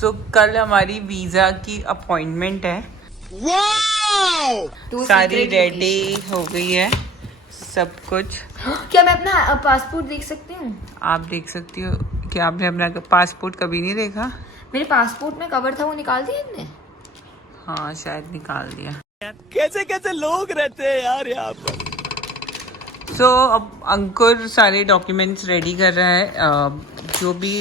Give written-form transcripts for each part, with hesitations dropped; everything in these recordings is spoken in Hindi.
सो कल हमारी वीजा की अपॉइंटमेंट है। सारी रेडी हो गई है सब कुछ। क्या मैं अपना पासपोर्ट देख सकती हूँ? आप देख सकती हो। क्या आपने अपना पासपोर्ट कभी नहीं देखा? मेरे पासपोर्ट में कवर था, वो निकाल दिया इनने? हाँ शायद निकाल दिया। कैसे कैसे लोग रहते हैं यार यहाँ पर। सो अब अंकुर सारे डॉक्यूमेंट्स रेडी कर रहा है। जो भी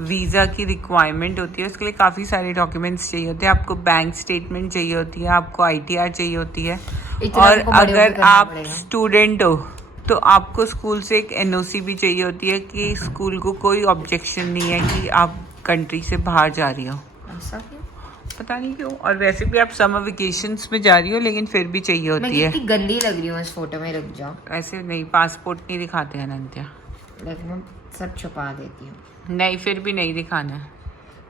वीज़ा की रिक्वायरमेंट होती है उसके लिए काफ़ी सारे डॉक्यूमेंट्स चाहिए होते हैं। आपको बैंक स्टेटमेंट चाहिए होती है, आपको ITR चाहिए होती है, और अगर आप स्टूडेंट हो तो आपको स्कूल से एक NOC भी चाहिए होती है कि स्कूल को कोई ऑब्जेक्शन नहीं है कि आप कंट्री से बाहर जा रही हो। ऐसा क्यों? पता नहीं क्यों। और वैसे भी आप समर वेकेशंस में जा रही हो लेकिन फिर भी चाहिए होती है। मैं कितनी गंदी लग रही हूँ इस फोटो में, रुक जाओ। ऐसे नहीं, पासपोर्ट नहीं दिखाते हैं अनंत्या। मैं सब छुपा देती हूँ। नहीं, फिर भी नहीं दिखाना है।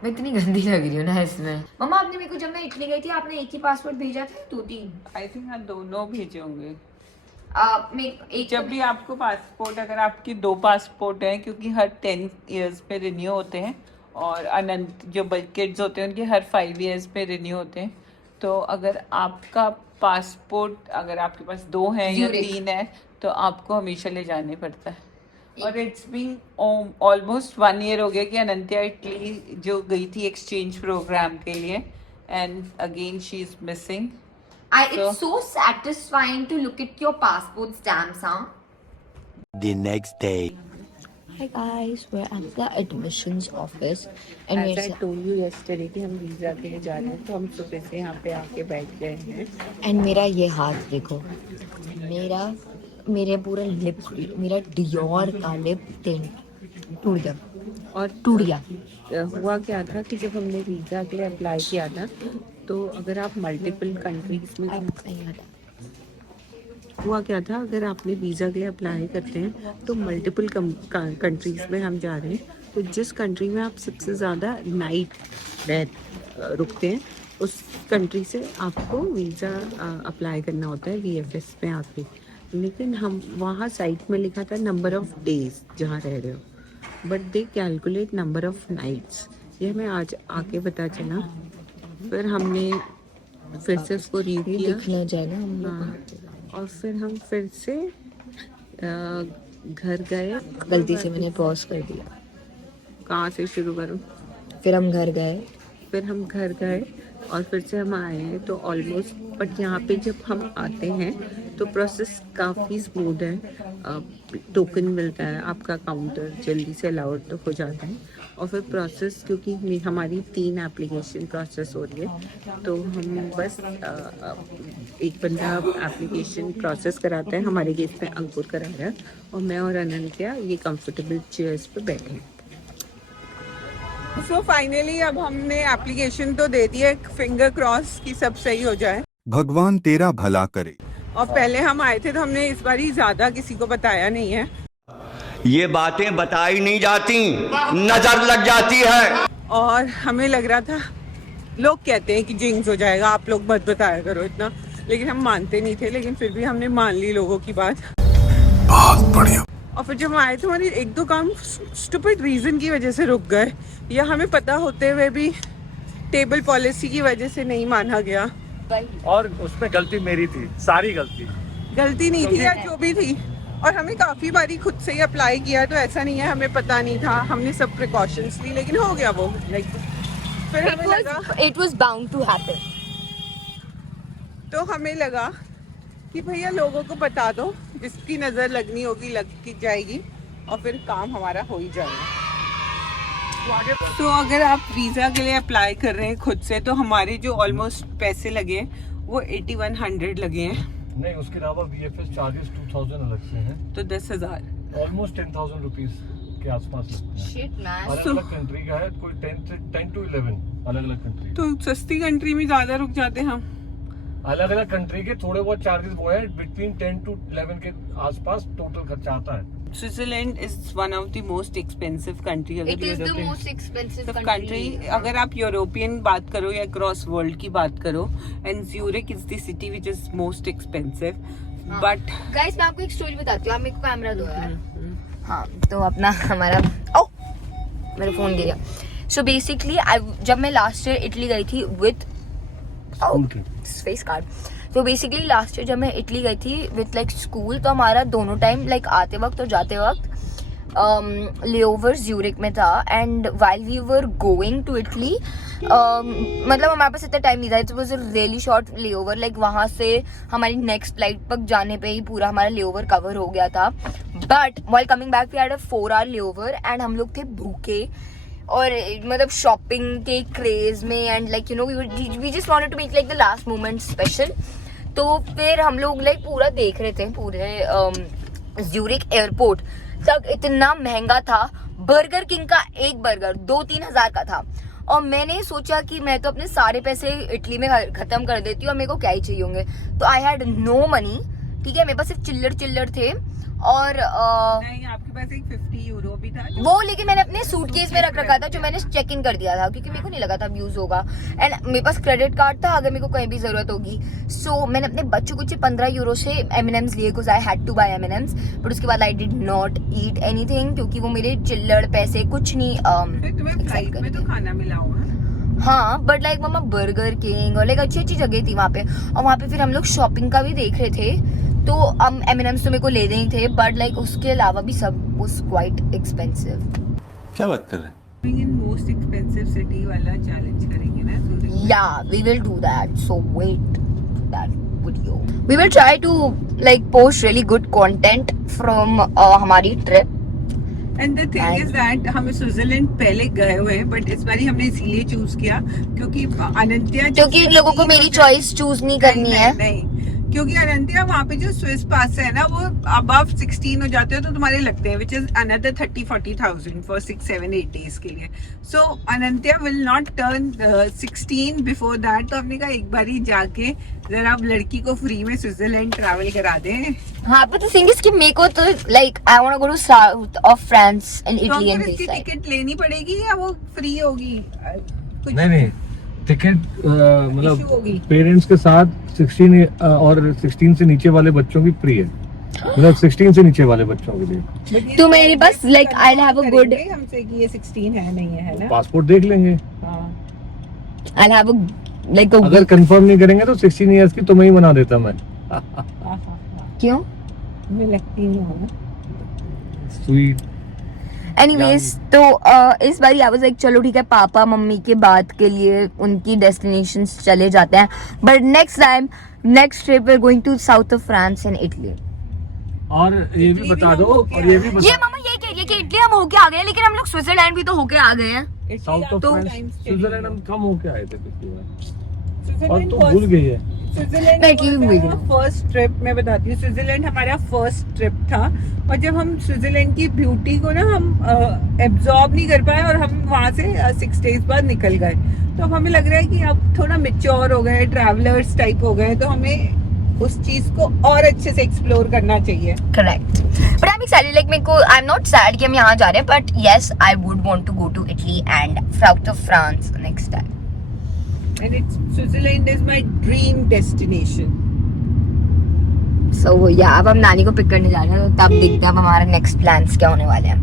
मैं इतनी गंदी लग रही हूँ ना इसमें। मम्मा आपने मेरे को, जब मैं इटली गई थी आपने एक ही पासपोर्ट भेजा था, 2-3? आई थिंक हाँ, दोनों भेजे होंगे। एक जब भी आपको पासपोर्ट, अगर आपकी 2 पासपोर्ट हैं, क्योंकि हर 10 इयर्स पे रिन्यू होते हैं, और अनंत जो किड्स होते हैं उनके हर 5 इयर्स पे रिन्यू होते हैं। तो अगर आपका पासपोर्ट, अगर आपके पास 2 हैं या 3 है, तो आपको हमेशा ले जाने पड़ता है। और इट्स बीन ऑलमोस्ट 1 ईयर हो गया कि अनंत्या इटली जो गई थी एक्सचेंज प्रोग्राम के लिए, and again she is missing. It's so satisfying to look at your passport stamps, huh? The next day. Hi guys, we're at the admissions office and As I told you yesterday कि हम वीजा के लिए जा रहे हैं, तो हम सुबह से यहाँ पे आके बैठ गए हैं। and मेरा ये हाथ देखो, मेरे पूरा लिप, मेरा डियोर का लिप टूट गया। और टूट गया। हुआ क्या था कि जब हमने वीज़ा के लिए अप्लाई किया था, तो अगर आप मल्टीपल कंट्रीज में, हुआ क्या था, अगर आपने वीज़ा के लिए अप्लाई करते हैं तो मल्टीपल कंट्रीज में हम जा रहे हैं, तो जिस कंट्री में आप सबसे ज़्यादा नाइट रुकते हैं उस कंट्री से आपको वीज़ा अप्लाई करना होता है VFS में आके। लेकिन हम वहाँ साइट में लिखा था नंबर ऑफ डेज जहाँ रह रहे हो, but they calculate number of nights. ये हमें आज आके पता चला। फिर हमने फिर से उसको रीड किया, दिखना जाएगा हम लोग। हाँ, और फिर हम फिर से घर गए। गलती से मैंने पॉज कर दिया। कहाँ से शुरू करूँ? फिर हम घर गए और फिर से हम आए हैं, तो ऑलमोस्ट, बट यहाँ पे जब हम आते हैं तो प्रोसेस काफ़ी स्मूथ है। टोकन मिलता है, आपका काउंटर जल्दी से अलाउड तो हो जाता है। और फिर प्रोसेस, क्योंकि हमारी 3 एप्लीकेशन प्रोसेस हो रही है, तो हम बस एक बंदा एप्लीकेशन प्रोसेस कराता है। हमारे केस में अंकुर करा रहा है, और मैं और अनंत्या ये कंफर्टेबल चेयर्स पे बैठे हैं। सो फाइनली अब हमने एप्लीकेशन तो दे दी है, फिंगर क्रॉस कि सब सही हो जाए, भगवान तेरा भला करे। और पहले हम आए थे तो हमने इस बार ही ज्यादा किसी को बताया नहीं है। ये बातें बताई नहीं जाती, नजर लग जाती है। और हमें लग रहा था, लोग कहते हैं कि जिंक्स हो जाएगा, आप लोग मत बताया करो इतना, लेकिन हम मानते नहीं थे। लेकिन फिर भी हमने मान ली लोगों की बात। बहुत बढ़िया। और फिर जब हम आए थे, हमारी 1-2 काम स्टूपिड रीजन की वजह से रुक गए, या हमें पता होते हुए भी टेबल पॉलिसी की वजह से नहीं माना गया। और उसमें गलती मेरी थी, सारी गलती नहीं थी या जो भी थी। और हमें काफी बारी खुद से ही अप्लाई किया, तो ऐसा नहीं है हमें पता नहीं था, हमने सब प्रिकॉशंस ली, लेकिन हो गया वो। फिर हमें लगा it was bound to happen. तो हमें लगा कि भैया लोगों को बता दो, जिसकी नज़र लगनी होगी लग जाएगी, और फिर काम हमारा हो ही जाएगा। तो अगर आप वीज़ा के लिए अप्लाई कर रहे हैं खुद से, तो हमारे जो ऑलमोस्ट पैसे लगे वो 8100 लगे हैं। नहीं, उसके अलावा VFS चार्जेस 2000 अलग से हैं, तो 10,000, ऑलमोस्ट 10,000 रुपीज के आसपास लगते हैं। Shit man. अलग अलग कंट्री का है, कोई 10 to 11 अलग अलग कंट्री। तो सस्ती कंट्री में ज़्यादा रुक जाते हैं हम। अलग अलग कंट्री के थोड़े बहुत चार्जेस वो है, बिटवीन 10 to 11 के आसपास टोटल खर्चा आता है। Switzerland is one of the most expensive country. It is the most expensive country. अगर आप यूरोपियन बात करो या क्रॉस वर्ल्ड की बात करो, and Zurich is the city which is most expensive. But guys मैं आपको एक स्टोरी बताती हूँ, आप मेरे को कैमरा दो यार। हाँ, तो अपना हमारा मेरा फोन गिर गया। सो बेसिकली जब मैं लास्ट ईयर इटली गई थी विद फेस कार्ड, तो बेसिकली लास्ट ईयर जब मैं इटली गई थी विथ लाइक स्कूल, तो हमारा दोनों टाइम लाइक आते वक्त और जाते वक्त लेओवर ज्यूरिक में था. And while we were going to Italy, मतलब हमारे पास इतना टाइम नहीं था. It was a really short layover. Like वहां से हमारी नेक्स्ट फ्लाइट तक जाने पे ही पूरा हमारा लेओवर कवर हो गया था. But while coming back we had a 4 hour layover and हम लोग थे भूखे और मतलब शॉपिंग के क्रेज में. And like you know we just wanted to make like the last moment special. तो फिर हम लोग लाइक पूरा देख रहे थे पूरे ज्यूरिक एयरपोर्ट तक. इतना महंगा था. बर्गर किंग का एक बर्गर 2-3 हजार का था. और मैंने सोचा कि मैं तो अपने सारे पैसे इटली में खत्म कर देती हूँ और मेरे को क्या ही चाहिए होंगे. तो आई हैड नो मनी. ठीक है, मेरे पास सिर्फ चिल्लर थे. और नहीं, आपके पास एक 50 यूरो भी था वो, लेकिन मैंने अपने सूटकेस में रख रखा था जो मैंने चेक इन कर दिया था क्योंकि मेरे को नहीं लगा था यूज होगा. एंड मेरे पास क्रेडिट कार्ड था अगर मेरे को कहीं भी जरूरत होगी. सो मैंने अपने बच्चों को 15 यूरो से M&Ms लिए because I had to buy M&Ms. But उसके बाद I did not eat anything क्योंकि वो मेरे चिल्लर पैसे कुछ नहीं. तुम्हें फ्लाइट में तो खाना मिला होगा. हाँ, बट लाइक मम्मा बर्गर किंग और लाइक अच्छी अच्छी जगह थी वहाँ पे. और वहाँ पे फिर हम लोग शॉपिंग का भी देख रहे थे. तो M&Ms तो मेरे को ले देने थे बट लाइक उसके अलावा भी सब वाज क्वाइट एक्सपेंसिव. क्या बात कर रहे हैं? इन मोस्ट एक्सपेंसिव सिटी वाला चैलेंज करेंगे ना ज़रूर. Yeah we will do that. So wait that video. We will try to like post really good content from हमारी trip. And the thing is that हम स्विट्जरलैंड पहले गए हुए हैं बट इस बार हमने इसीलिए चूज किया क्योंकि अनंत्या, क्योंकि लोगों को मेरी चॉइस चूज नहीं करनी है. नहीं, क्योंकि अनंत्या वहाँ पे जो स्विस पास है ना वो अबव 16 हो जाते हो तो तुम्हारे लगते हैं, which is another 30-40,000 for 6-7-8 days के लिए. So Anantya will not turn 16 before that. तो हमने कहा एक बार ही जाके जरा आप लड़की को फ्री में स्विट्जरलैंड ट्रैवल करा दें. हाँ, but the thing is कि मेरे को तो like I want to go to south of France and तो Italy फिर and इसकी this side. टिकट लेनी पड़ेगी या वो फ्री होगी? कुछ नहीं, टिकट issue होगी. मतलब पेरेंट्स के साथ 16 और 16 से नीचे वाले बच्चों की फ्री है. मतलब 16 से नीचे वाले बच्चों के लिए. तो मेरे पास like I'll have a good, हमसे कि ये 16 है नहीं है ना. पासपोर्ट देख लेंगे. हाँ. I'll have a like a अगर कंफर्म नहीं करेंगे तो 16 इयर्स की तुम्हें ही बना देता मैं. क्यों? हमें लगती नहीं होगा. स्वीट. Anyways, तो इस बार I was like चलो ठीक है, पापा मम्मी के बाद के लिए उनकी डेस्टिनेशंस चले जाते हैं. But next time next trip we are going to south of France and Italy. और ये भी बता दो, और ये भी ये बता, मामा ये कह रही है कि इटली हम होके आ गए हैं, लेकिन हम लोग स्विट्जरलैंड भी तो होके आ गए हैं. साउथ ऑफ तो फ्रांस स्विट्जरलैंड हम कम होके आए थे पिछली बार और स्विट्जरलैंड तो भूल गई है. स्विट्जरलैंड फर्स्ट ट्रिप मैं बताती हूँ. स्विट्जरलैंड हमारा फर्स्ट ट्रिप था और जब हम स्विट्जरलैंड की ब्यूटी को ना हम एब्जॉर्ब नहीं कर पाए और हम वहाँ से 6 days बाद निकल गए. तो अब हमें लग रहा है कि अब थोड़ा मेच्योर हो गए, ट्रैवलर्स टाइप हो गए, तो हमें उस चीज को और अच्छे से एक्सप्लोर करना चाहिए. Correct. But I am excited. Like मेरे को आई एम नॉट सैड कि हम यहाँ जा रहे हैं, but yes I would want to go to Italy and south of France next time. And Switzerland is my dream destination. So yeah, अब हम नानी को पिक करने जा रहे हैं, तो तब देखते हैं अब हमारा नेक्स्ट प्लान्स क्या होने वाले हैं.